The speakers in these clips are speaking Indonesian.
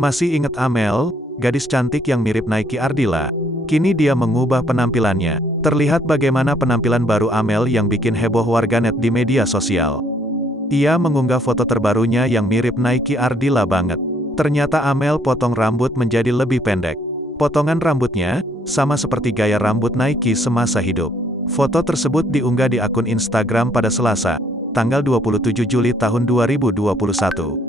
Masih ingat Amel, gadis cantik yang mirip Nike Ardilla? Kini dia mengubah penampilannya. Terlihat bagaimana penampilan baru Amel yang bikin heboh warganet di media sosial. Ia mengunggah foto terbarunya yang mirip Nike Ardilla banget. Ternyata Amel potong rambut menjadi lebih pendek. Potongan rambutnya sama seperti gaya rambut Nike semasa hidup. Foto tersebut diunggah di akun Instagram pada Selasa, tanggal 27 Juli tahun 2021.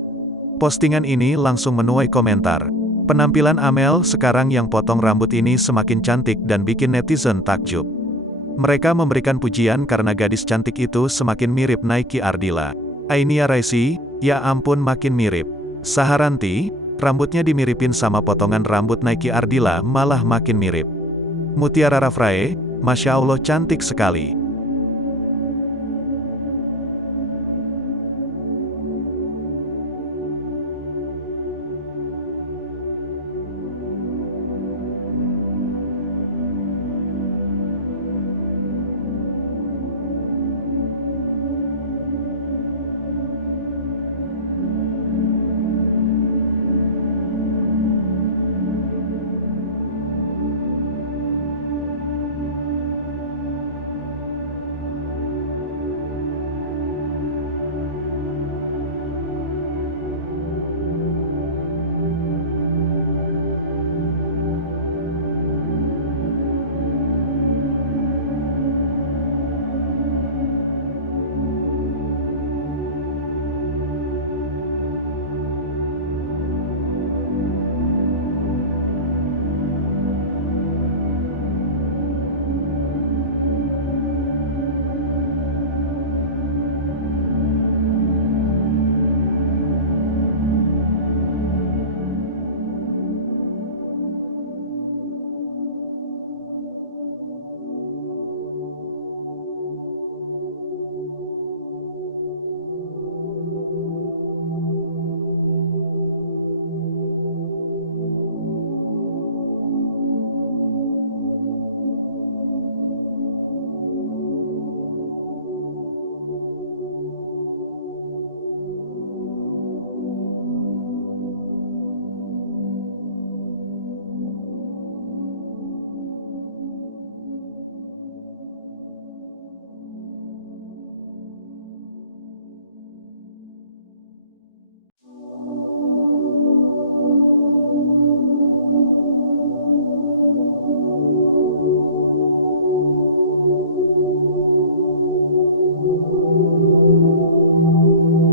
Postingan ini langsung menuai komentar. Penampilan Amel sekarang yang potong rambut ini semakin cantik dan bikin netizen takjub. Mereka memberikan pujian karena gadis cantik itu semakin mirip Nike Ardilla. Ainia Raisi, ya ampun makin mirip. Saharanti, rambutnya dimiripin sama potongan rambut Nike Ardilla malah makin mirip. Mutiara Rafrae, Masya Allah cantik sekali.